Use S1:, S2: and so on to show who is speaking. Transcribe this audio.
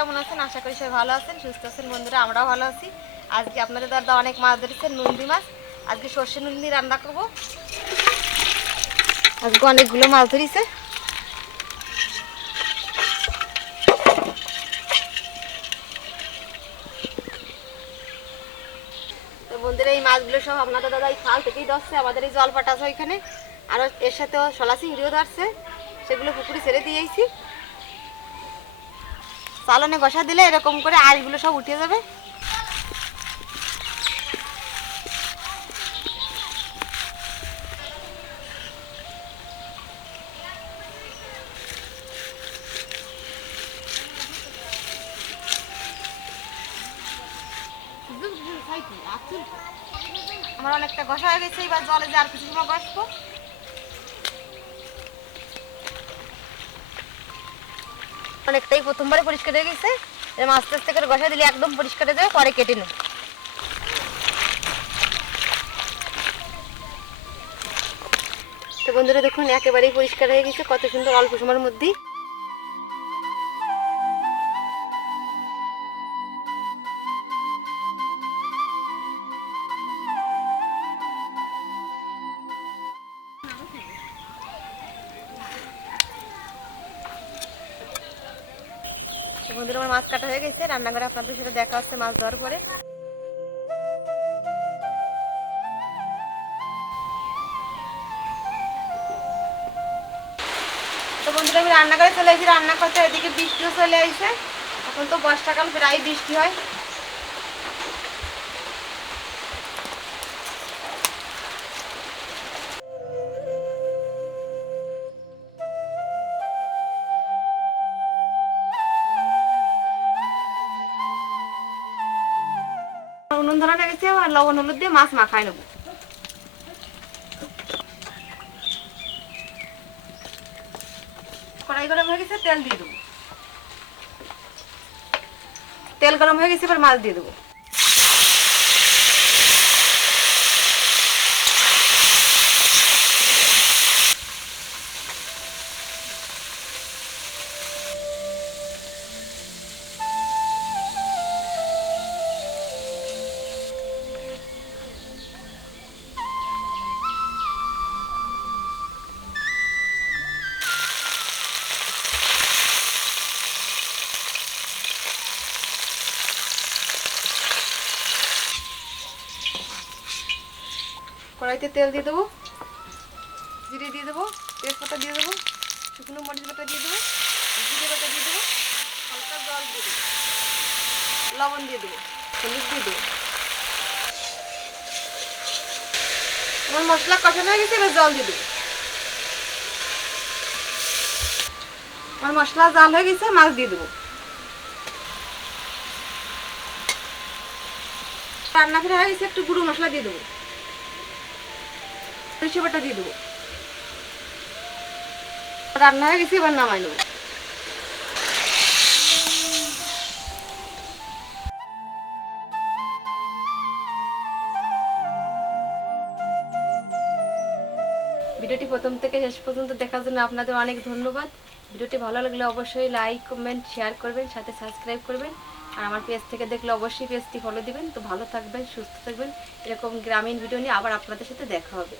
S1: কেমন আছেন? আশা করি সবাই ভালো আছেন, সুস্থ আছেন বন্ধুরা, আমরাও ভালো আছি। আজকে আপনাদের দাদা অনেক মাছ ধরেছেন, নন্দি মাছ। আজকে সর্ষে নন্দি রান্না করব। আজকে অনেকগুলো মাছ ধরিছে। বন্ধুরা, এই মাছগুলো সব আপনাদের দাদা এই খাল থেকেই ধরছে, আমাদের এই জল পাঠাছে ওইখানে। আর এর সাথেও শলা চিংড়িও ধরছে। সেগুলো পুকুরে ছেড়ে দিয়েছি চালনে ঘষা দিলে এরকম করে আঁশগুলো সব উঠে যাবে। আমার অনেকটা ঘষা হয়ে গেছে, এবার জলে যে আর কিছু সময় ঘষবো অনেকটাই প্রথমবারে পরিষ্কার হয়ে গেছে। এরকম আস্তে আস্তে করে বসা দিলে একদম পরিষ্কার হয়ে যাবে, পরে কেটে নেব। তো বন্ধুরা দেখুন, একেবারেই পরিষ্কার হয়ে গেছে, কত সুন্দর অল্প সময়ের মধ্যেই। তো বন্ধুরা, আমার মাছ কাটা হয়ে গেছে। রান্নাঘরে আপনাদের সাথে দেখা হচ্ছে মাছ ধরার পরে। তো বন্ধুরা, আমি রান্নাঘরে চলে এসেছি। রান্না করতে এদিকে বৃষ্টিও চলে আসে এখন তো বর্ষাকাল, প্রায় বৃষ্টি হয়। ধরানো গেছে আর লবণ হলুদ দিয়ে মাছ মাখাই নেব। কড়াই গরম হয়ে গেছে, তেল দিয়ে দেবো। তেল গরম হয়ে গেছে, এবার মাছ দিয়ে দেবো। কড়াইতে তেল দিয়ে দেবো, জিরে দিয়ে দেবো, তেজপাতা দিয়ে দেবো, শুকনো মরিচ বাটা দিয়ে দেবো, জিরে বাটা দিয়ে দেবো, হালকা জল দিয়ে দেবো, লবণ দিয়ে দেবো, হলুদ দিয়ে দেবো। আমার মশলা কষানো হয়ে গেছে, এবার জল দিয়ে দেবো। আমার মশলা জাল হয়ে গেছে, মাছ দিয়ে দেবো। রান্না করে হয়ে গেছে, একটু গুঁড়ো মশলা দিয়ে দেবো। সরিষা বাটা দিয়ে দেবো। রান্না হয়ে গেছে, এবার নামাই নেব। ভিডিওটি প্রথম থেকে শেষ পর্যন্ত দেখার জন্য আপনাদের অনেক ধন্যবাদ। ভিডিওটি ভালো লাগলে অবশ্যই লাইক কমেন্ট শেয়ার করবেন, সাথে সাবস্ক্রাইব করবেন। আর আমার পেজ থেকে দেখলে অবশ্যই পেজটি ফলো দিবেন। তো ভালো থাকবেন, সুস্থ থাকবেন। এরকম গ্রামীণ ভিডিও নিয়ে আবার আপনাদের সাথে দেখা হবে।